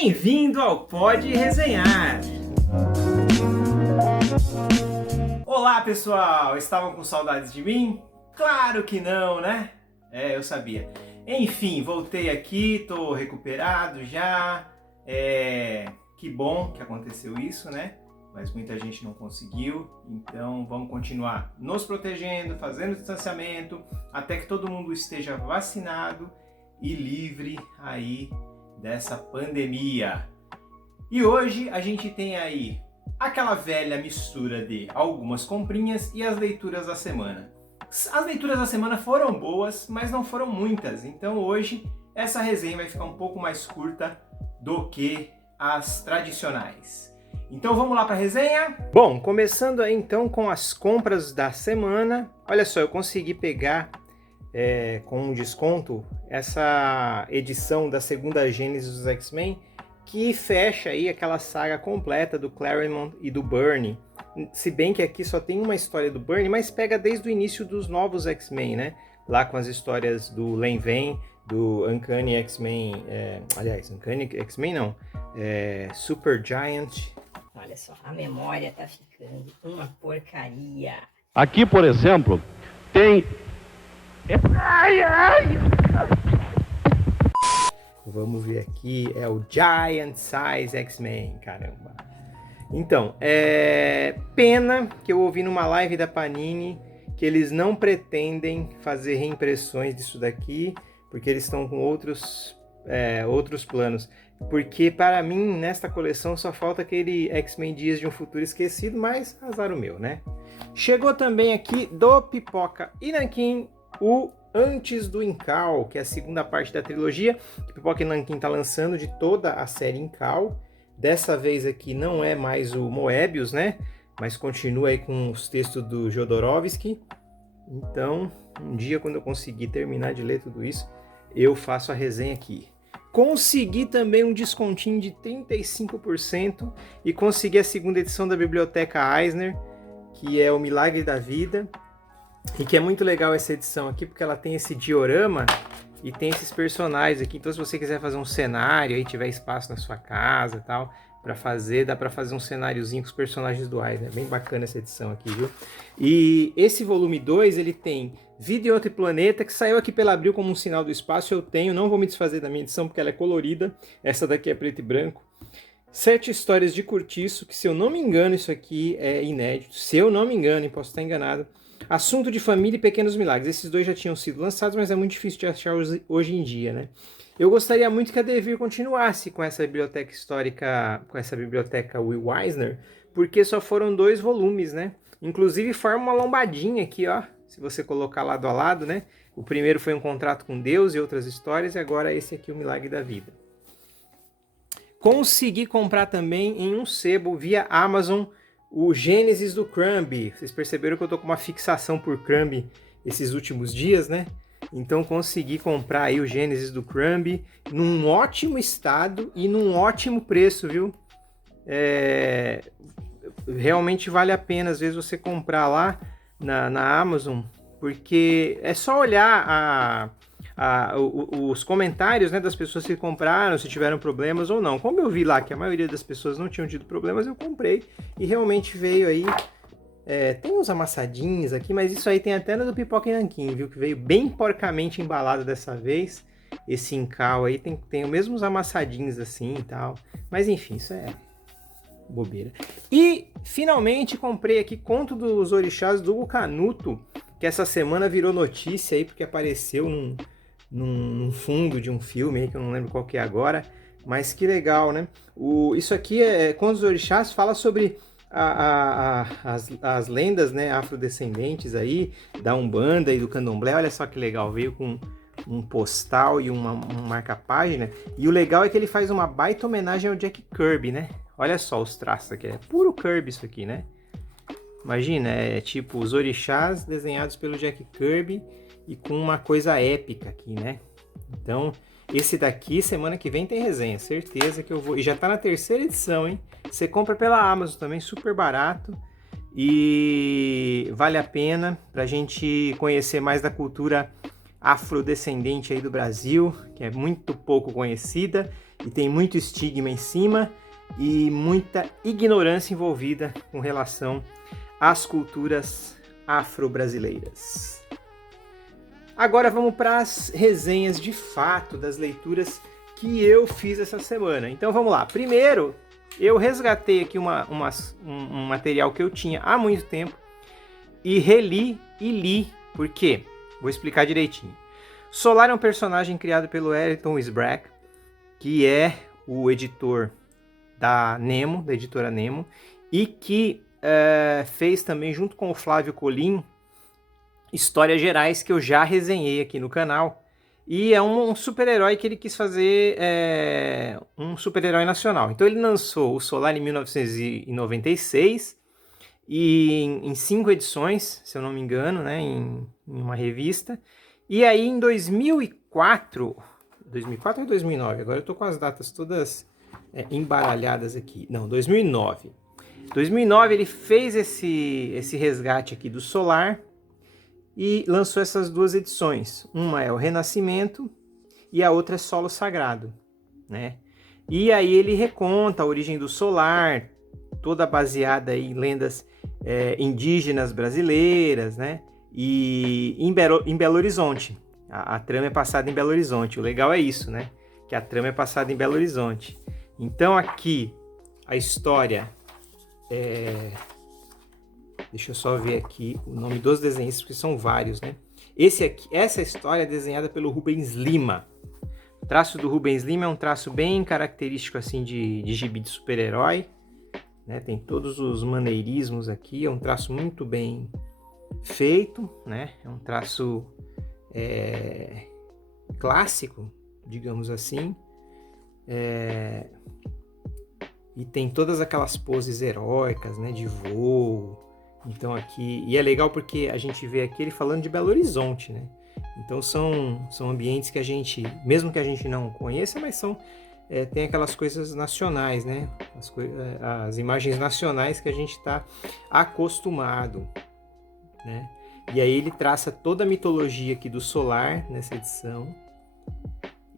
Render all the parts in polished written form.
Bem-vindo ao Pode Resenhar! Olá pessoal, estavam com saudades de mim? Claro que não, né? Eu sabia. Enfim, voltei aqui, tô recuperado já. Que bom que aconteceu isso, né? Mas muita gente não conseguiu, então vamos continuar nos protegendo, fazendo distanciamento, até que todo mundo esteja vacinado e livre aí dessa pandemia. E hoje a gente tem aí aquela velha mistura de algumas comprinhas e as leituras da semana. As leituras da semana foram boas, mas não foram muitas, então hoje essa resenha vai ficar um pouco mais curta do que as tradicionais. Então vamos lá para a resenha? Bom, começando aí então com as compras da semana. Olha só, eu consegui pegar com um desconto essa edição da segunda Gênesis dos X-Men, que fecha aí aquela saga completa do Claremont e do Byrne. Se bem que aqui só tem uma história do Byrne, mas pega desde o início dos novos X-Men, né? Lá com as histórias do Len Vein, do Uncanny X-Men, Uncanny X-Men não, Super Giant. Olha só, a memória tá ficando uma porcaria. Aqui, por exemplo, tem... Vamos ver aqui, é o Giant Size X-Men, caramba. Então, pena que eu ouvi numa live da Panini que eles não pretendem fazer reimpressões disso daqui, porque eles estão com outros planos. Porque para mim, nesta coleção, só falta aquele X-Men Dias de um Futuro Esquecido, mas azar o meu, né? Chegou também aqui do Pipoca e Nanquim o Antes do Incal, que é a segunda parte da trilogia que Pipoca e Nanquim está lançando de toda a série Incal. Dessa vez aqui não é mais o Moebius, né? Mas continua aí com os textos do Jodorowsky. Então, um dia quando eu conseguir terminar de ler tudo isso, eu faço a resenha aqui. Consegui também um descontinho de 35% e consegui a segunda edição da Biblioteca Eisner, que é O Milagre da Vida, e que é muito legal essa edição aqui, porque ela tem esse diorama e tem esses personagens aqui. Então, se você quiser fazer um cenário, aí tiver espaço na sua casa e tal, para fazer, dá para fazer um cenáriozinho com os personagens do Eisner. Bem bacana essa edição aqui, viu? E esse volume 2, ele tem Vida em Outro Planeta, que saiu aqui pela Abril como um sinal do espaço. Eu tenho, não vou me desfazer da minha edição porque ela é colorida. Essa daqui é preto e branco. 7 histórias de Curtiço, que se eu não me engano isso aqui é inédito. Se eu não me engano, e posso estar enganado. Assunto de Família e Pequenos Milagres. Esses dois já tinham sido lançados, mas é muito difícil de achar hoje em dia, né? Eu gostaria muito que a Devir continuasse com essa biblioteca histórica, com essa biblioteca Will Eisner, porque só foram 2 volumes, né? Inclusive forma uma lombadinha aqui, ó. Se você colocar lado a lado, né? O primeiro foi Um Contrato com Deus e Outras Histórias, e agora esse aqui, O Milagre da Vida. Consegui comprar também em um sebo via Amazon o Gênesis do Crumb. Vocês perceberam que eu tô com uma fixação por Crumb esses últimos dias, né? Então consegui comprar aí o Gênesis do Crumb num ótimo estado e num ótimo preço, viu? Realmente vale a pena às vezes você comprar lá na Amazon, porque é só olhar os comentários, né, das pessoas que compraram, se tiveram problemas ou não. Como eu vi lá que a maioria das pessoas não tinham tido problemas, eu comprei e realmente veio aí. Tem uns amassadinhos aqui, mas isso aí tem até no do Pipoca e Nanquim, viu? Que veio bem porcamente embalado dessa vez. Esse Incal aí tem os mesmos amassadinhos assim e tal. Mas enfim, isso é bobeira. E finalmente comprei aqui Conto dos Orixás do Hugo Canuto, que essa semana virou notícia aí, porque apareceu num fundo de um filme aí, que eu não lembro qual que é agora. Mas que legal, né? Isso aqui Conto dos Orixás, fala sobre as lendas, né, afrodescendentes aí, da Umbanda e do Candomblé. Olha só que legal, veio com um postal e um marca-página, e o legal é que ele faz uma baita homenagem ao Jack Kirby, né? Olha só os traços aqui, é puro Kirby isso aqui, né? Imagina, é tipo os orixás desenhados pelo Jack Kirby e com uma coisa épica aqui, né? Então, esse daqui, semana que vem tem resenha, certeza que eu vou. E já tá na 3ª edição, hein? Você compra pela Amazon também, super barato. E vale a pena pra gente conhecer mais da cultura afrodescendente aí do Brasil, que é muito pouco conhecida. e tem muito estigma em cima e muita ignorância envolvida com relação às culturas afro-brasileiras. Agora vamos para as resenhas de fato das leituras que eu fiz essa semana. Então vamos lá. Primeiro, eu resgatei aqui um material que eu tinha há muito tempo e reli e li. Por quê? Vou explicar direitinho. Solar é um personagem criado pelo Ayrton Sbrack, que é o editor da Nemo, da editora Nemo, e que fez também, junto com o Flávio Colim, Histórias Gerais, que eu já resenhei aqui no canal. E é um super-herói que ele quis fazer um super-herói nacional. Então ele lançou o Solar em 1996, e em 5 edições, se eu não me engano, né, em uma revista. E aí em 2004 ou 2009? Agora eu tô com as datas todas embaralhadas aqui. Não, 2009. 2009 ele fez esse resgate aqui do Solar e lançou essas 2 edições. Uma é o Renascimento e a outra é Solo Sagrado, né? E aí ele reconta a origem do Solar, toda baseada em lendas indígenas brasileiras, né? E em Belo Horizonte. A trama é passada em Belo Horizonte. O legal é isso, né? Que a trama é passada em Belo Horizonte. Então aqui a história deixa eu só ver aqui o nome dos desenhistas, porque são vários, né? Essa história é desenhada pelo Rubens Lima. O traço do Rubens Lima é um traço bem característico assim de gibi de super-herói, né? Tem todos os maneirismos aqui, é um traço muito bem feito, né? É um traço clássico, digamos assim, e tem todas aquelas poses heróicas, né? De voo. Então aqui, e é legal porque a gente vê aqui ele falando de Belo Horizonte, né? Então são ambientes que a gente, mesmo que a gente não conheça, mas tem aquelas coisas nacionais, né? As imagens nacionais que a gente está acostumado, né? E aí ele traça toda a mitologia aqui do Solar nessa edição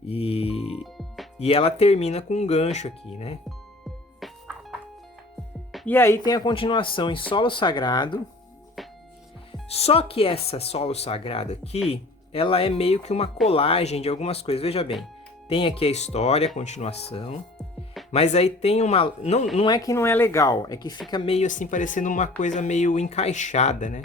e ela termina com um gancho aqui, né? E aí tem a continuação em Solo Sagrado. Só que essa Solo Sagrado aqui, ela é meio que uma colagem de algumas coisas. Veja bem, tem aqui a história, a continuação. Mas aí tem uma... Não é que não é legal, é que fica meio assim, parecendo uma coisa meio encaixada, né?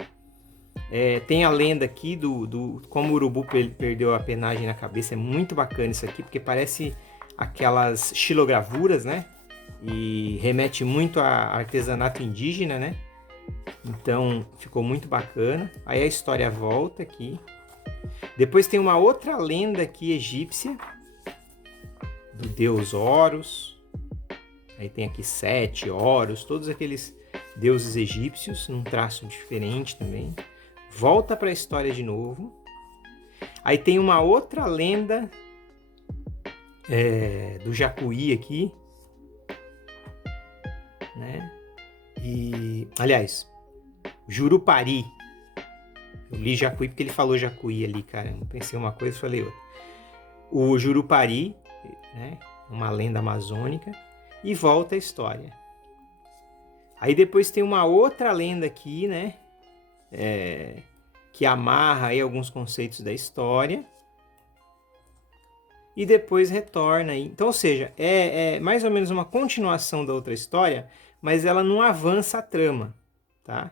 Tem a lenda aqui do como o urubu perdeu a penagem na cabeça. É muito bacana isso aqui, porque parece aquelas xilogravuras, né? E remete muito a artesanato indígena, né? Então ficou muito bacana. Aí a história volta aqui. Depois tem uma outra lenda aqui egípcia do deus Horus. Aí tem aqui Sete, Horus, todos aqueles deuses egípcios, num traço diferente também. Volta para a história de novo. Aí tem uma outra lenda do Jacuí aqui, né? E, aliás, Jurupari. Eu li Jacuí porque ele falou Jacuí ali, cara. Eu pensei uma coisa e falei outra. O Jurupari, né? Uma lenda amazônica. E volta a história. Aí depois tem uma outra lenda aqui, né? Que amarra aí alguns conceitos da história. E depois retorna aí. Então, ou seja, é mais ou menos uma continuação da outra história, mas ela não avança a trama, tá?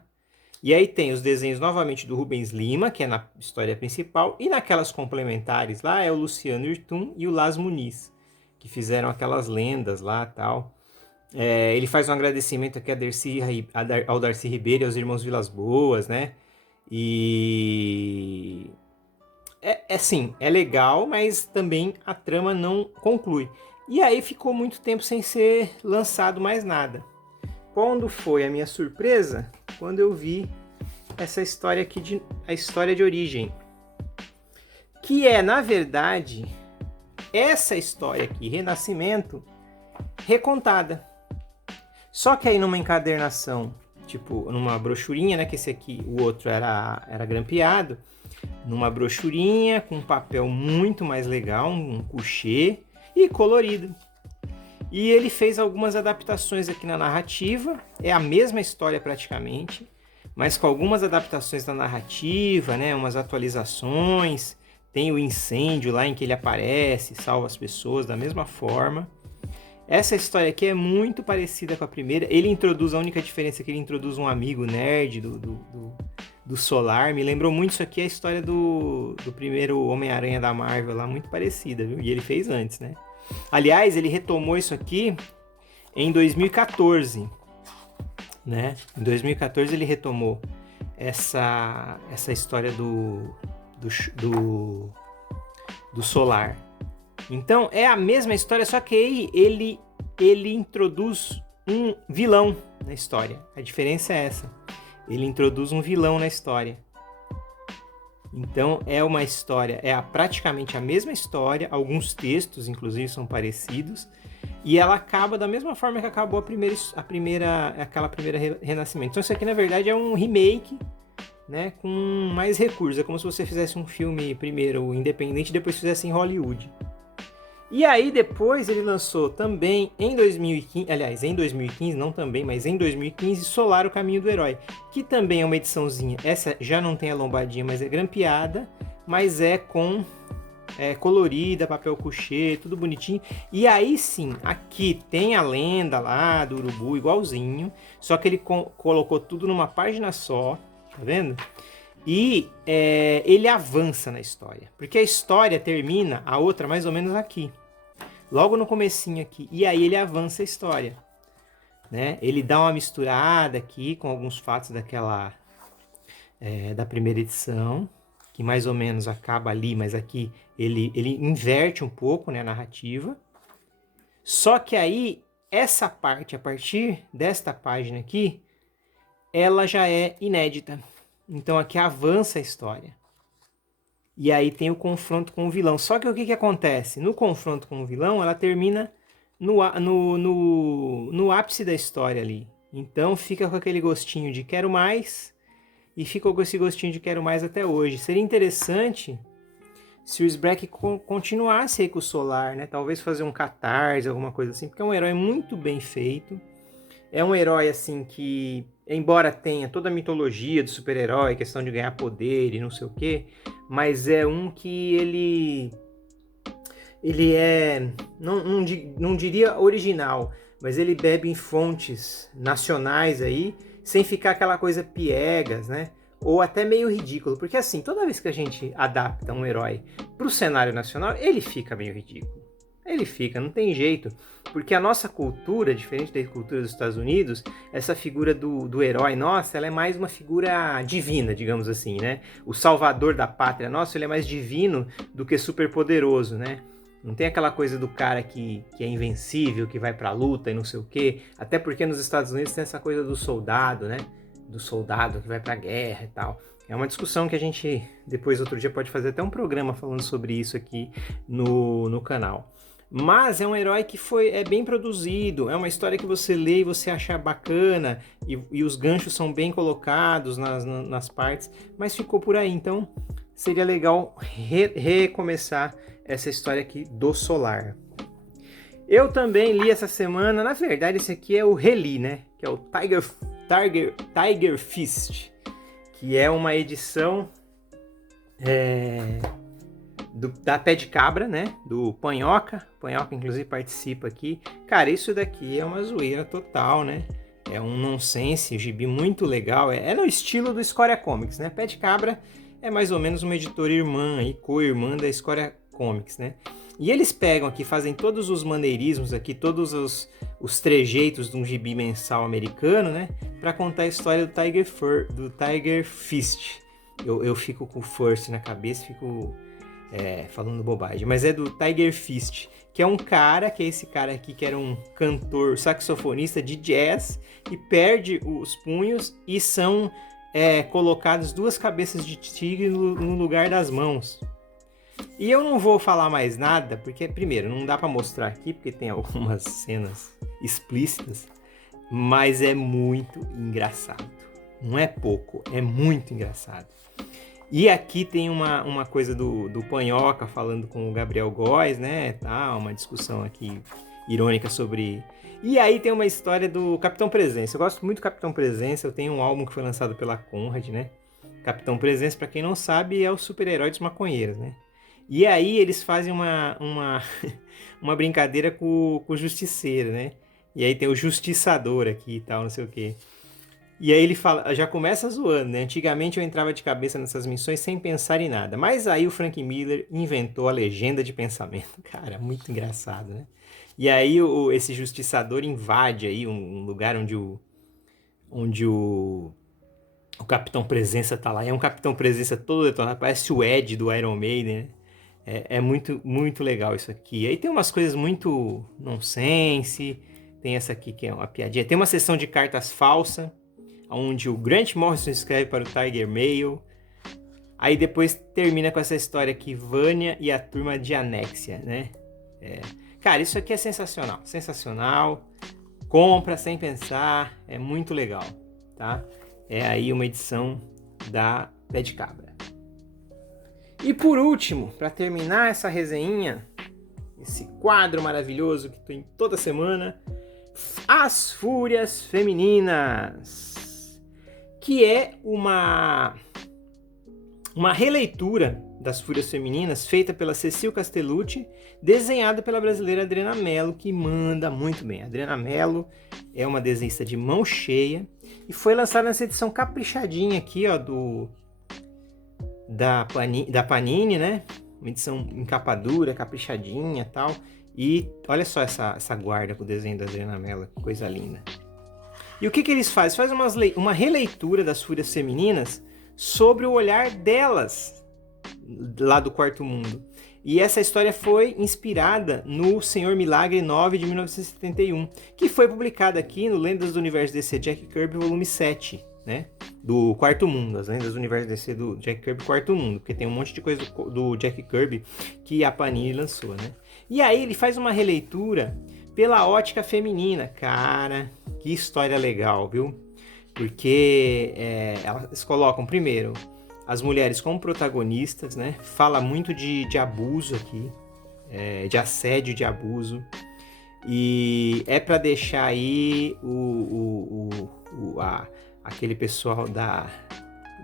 E aí tem os desenhos novamente do Rubens Lima, que é na história principal, e naquelas complementares lá é o Luciano Irtum e o Las Muniz, que fizeram aquelas lendas lá e tal. Ele faz um agradecimento aqui ao Darcy Ribeiro e aos irmãos Vilas Boas, né? E... sim, é legal, mas também a trama não conclui. E aí ficou muito tempo sem ser lançado mais nada. Quando foi a minha surpresa? Quando eu vi essa história aqui, a história de origem. Que é, na verdade, essa história aqui, Renascimento, recontada. Só que aí numa encadernação, tipo numa brochurinha, né? Que esse aqui, o outro era grampeado. Numa brochurinha com um papel muito mais legal, um couchê e colorido. E ele fez algumas adaptações aqui na narrativa, é a mesma história praticamente, mas com algumas adaptações na narrativa, né, umas atualizações. Tem o incêndio lá em que ele aparece, salva as pessoas da mesma forma. Essa história aqui é muito parecida com a primeira. Ele introduz, a única diferença é que ele introduz um amigo nerd do Solar. Me lembrou muito isso aqui, a história do primeiro Homem-Aranha da Marvel lá, muito parecida, viu? E ele fez antes, né? Aliás, ele retomou isso aqui em 2014, né? Em 2014 ele retomou essa história do Solar. Então é a mesma história, só que aí ele introduz um vilão na história. A diferença é essa. Ele introduz um vilão na história. Então é uma história, praticamente a mesma história, alguns textos inclusive são parecidos, e ela acaba da mesma forma que acabou aquela primeira Renascimento. Então isso aqui na verdade é um remake, né, com mais recursos. É como se você fizesse um filme primeiro independente e depois fizesse em Hollywood. E aí depois ele lançou também em 2015, aliás, em 2015, não também, mas em 2015, Solar, o Caminho do Herói, que também é uma ediçãozinha. Essa já não tem a lombadinha, mas é grampeada, mas é colorida, papel couché, tudo bonitinho. E aí sim, aqui tem a lenda lá do urubu igualzinho, só que ele colocou tudo numa página só, tá vendo? E ele avança na história, porque a história termina, a outra mais ou menos aqui, logo no comecinho aqui, e aí ele avança a história, né? Ele dá uma misturada aqui com alguns fatos da primeira edição, que mais ou menos acaba ali, mas aqui ele inverte um pouco, né, a narrativa. Só que aí, essa parte, a partir desta página aqui, ela já é inédita. Então aqui avança a história. E aí tem o confronto com o vilão. Só que o que acontece? No confronto com o vilão, ela termina no ápice da história ali. Então fica com aquele gostinho de quero mais, e fica com esse gostinho de quero mais até hoje. Seria interessante se o Sbrack continuasse aí com o Solar, né? Talvez fazer um catarse, alguma coisa assim, porque é um herói muito bem feito. É um herói assim que, embora tenha toda a mitologia do super-herói, questão de ganhar poder e não sei o quê, mas é um que ele é, não diria original, mas ele bebe em fontes nacionais aí, sem ficar aquela coisa piegas, né? Ou até meio ridículo, porque assim, toda vez que a gente adapta um herói para o cenário nacional, ele fica meio ridículo. Ele fica, não tem jeito, porque a nossa cultura, diferente da cultura dos Estados Unidos, essa figura do herói nossa, ela é mais uma figura divina, digamos assim, né? O salvador da pátria nossa, ele é mais divino do que super poderoso, né? Não tem aquela coisa do cara que é invencível, que vai pra luta e não sei o quê, até porque nos Estados Unidos tem essa coisa do soldado, né? Do soldado que vai pra guerra e tal. É uma discussão que a gente, depois outro dia, pode fazer até um programa falando sobre isso aqui no canal. Mas é um herói que é bem produzido, é uma história que você lê e você acha bacana, e os ganchos são bem colocados nas partes, mas ficou por aí. Então seria legal recomeçar essa história aqui do Solar. Eu também li essa semana, na verdade esse aqui é o reli, né? Que é o Tiger Fist, que é uma edição da Pé de Cabra, né? Do Panhoca. Panhoca, inclusive, participa aqui. Cara, isso daqui é uma zoeira total, né? É um nonsense, um gibi muito legal. É no estilo do Escória Comics, né? Pé de Cabra é mais ou menos uma editora irmã e co-irmã da Escória Comics, né? E eles pegam aqui, fazem todos os maneirismos aqui, todos os trejeitos de um gibi mensal americano, né? Pra contar a história do Tiger Fist. Eu fico com o First na cabeça, fico falando bobagem. Mas é do Tiger Fist, que é um cara, que é esse cara aqui, que era um cantor, saxofonista de jazz, e perde os punhos e são colocadas duas cabeças de tigre no lugar das mãos. E eu não vou falar mais nada, porque, primeiro, não dá pra mostrar aqui, porque tem algumas cenas explícitas, mas é muito engraçado. Não é pouco, é muito engraçado. E aqui tem uma coisa do Panhoca falando com o Gabriel Góes, né? Tá, uma discussão aqui irônica sobre... E aí tem uma história do Capitão Presença. Eu gosto muito do Capitão Presença, eu tenho um álbum que foi lançado pela Conrad, né? Capitão Presença, pra quem não sabe, é o super-herói dos maconheiros, né? E aí eles fazem uma brincadeira com o Justiceiro, né? E aí tem o Justiçador aqui e tal, não sei o quê. E aí ele fala, já começa zoando, né? Antigamente eu entrava de cabeça nessas missões sem pensar em nada. Mas aí o Frank Miller inventou a legenda de pensamento. Cara, muito engraçado, né? E aí esse Justiçador invade aí um lugar onde o Capitão Presença tá lá. É um Capitão Presença todo detonado, parece o Ed do Iron Maiden, né? É muito, muito legal isso aqui. Aí tem umas coisas muito nonsense. Tem essa aqui que é uma piadinha. Tem uma sessão de cartas falsa, onde o Grant Morrison escreve para o Tiger Mail. Aí depois termina com essa história aqui, Vanya e a turma de Anexia, né? Cara, isso aqui é sensacional. Sensacional. Compra sem pensar. É muito legal, tá? É aí uma edição da Pé de Cabra. E por último, para terminar essa resenha, esse quadro maravilhoso que tem toda semana, As Fúrias Femininas, que é uma releitura das Fúrias Femininas feita pela Cecil Castellucci, desenhada pela brasileira Adriana Mello, que manda muito bem. A Adriana Mello é uma desenhista de mão cheia e foi lançada nessa edição caprichadinha aqui, ó, da Panini, né? Uma edição em capa dura, caprichadinha e tal. E olha só essa guarda com o desenho da Adriana Mello, que coisa linda. E o que eles fazem? Faz uma releitura das Fúrias Femininas sobre o olhar delas lá do Quarto Mundo. E essa história foi inspirada no Senhor Milagre 9 de 1971, que foi publicada aqui no Lendas do Universo DC Jack Kirby, volume 7, né? Do Quarto Mundo, as Lendas do Universo DC do Jack Kirby Quarto Mundo, porque tem um monte de coisa do Jack Kirby que a Panini lançou, né? E aí ele faz uma releitura pela ótica feminina. Cara, que história legal, viu? Porque elas colocam, primeiro, as mulheres como protagonistas, né? Fala muito de abuso aqui, de assédio, de abuso. E é para deixar aí aquele pessoal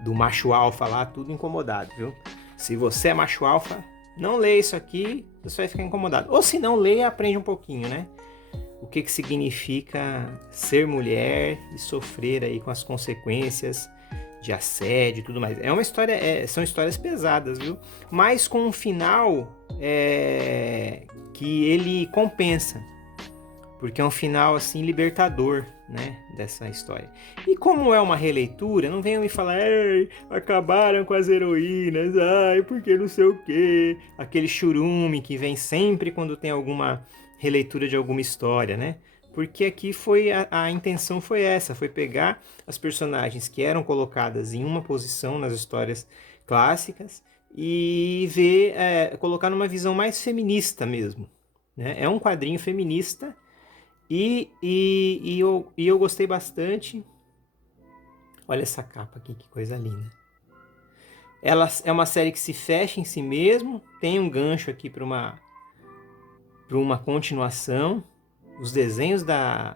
do macho alfa lá tudo incomodado, viu? Se você é macho alfa, não lê isso aqui, você vai ficar incomodado. Ou se não lê, aprende um pouquinho, né? O que significa ser mulher e sofrer aí com as consequências de assédio e tudo mais. É uma história, são histórias pesadas, viu? Mas com um final que ele compensa. Porque é um final, assim, libertador, né? Dessa história. E como é uma releitura, não venham me falar, acabaram com as heroínas, porque não sei o quê. Aquele churume que vem sempre quando tem alguma releitura de alguma história, né? Porque aqui a intenção foi essa, foi pegar as personagens que eram colocadas em uma posição nas histórias clássicas e colocar numa visão mais feminista mesmo, né? É um quadrinho feminista e eu gostei bastante. Olha essa capa aqui, que coisa linda. Ela é uma série que se fecha em si mesmo, tem um gancho aqui para uma continuação. Os desenhos da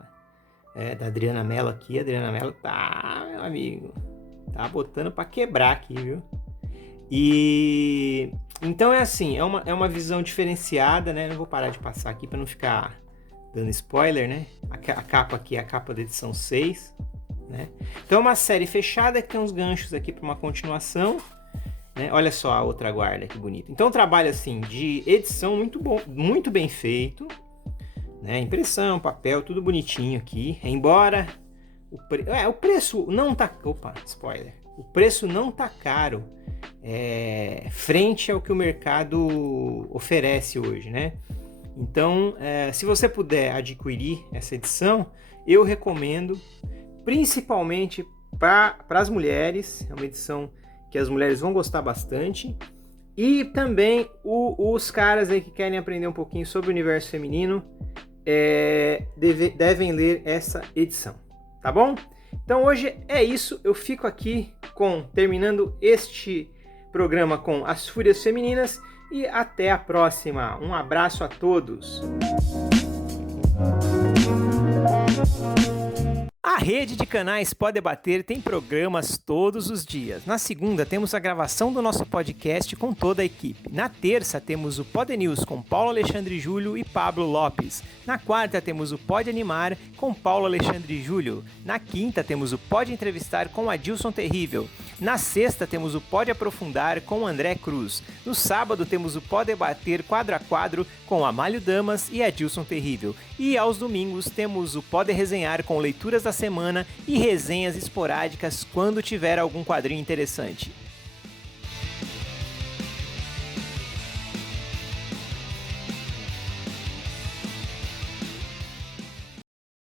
Adriana Mello aqui. A Adriana Mello tá, meu amigo, tá botando pra quebrar aqui, viu? E então é assim, é uma visão diferenciada, né? Não vou parar de passar aqui pra não ficar dando spoiler, né? A capa aqui é a capa da edição 6, né? Então é uma série fechada que tem uns ganchos aqui pra uma continuação, né? Olha só a outra guarda, que bonito. Então trabalho assim de edição muito bom, muito bem feito, né? Impressão, papel, tudo bonitinho aqui. Embora o preço não tá... Opa, spoiler. O preço não tá caro frente ao que o mercado oferece hoje, né? Então, se você puder adquirir essa edição, eu recomendo, principalmente para as mulheres. É uma edição que as mulheres vão gostar bastante. E também os caras aí que querem aprender um pouquinho sobre o universo feminino devem ler essa edição, tá bom? Então hoje é isso, eu fico aqui terminando este programa com As Fúrias Femininas e até a próxima. Um abraço a todos! rede de canais Pode Debater tem programas todos os dias. Na segunda, temos a gravação do nosso podcast com toda a equipe. Na terça, temos o Pod News com Paulo Alexandre Júlio e Pablo Lopes. Na quarta, temos o Pode Animar com Paulo Alexandre Júlio. Na quinta, temos o Pode Entrevistar com Adilson Terrível. Na sexta, temos o Pode Aprofundar com André Cruz. No sábado, temos o Pode Debater quadro a quadro com Amálio Damas e Adilson Terrível. E aos domingos, temos o Pode Resenhar com leituras da semana e resenhas esporádicas quando tiver algum quadrinho interessante.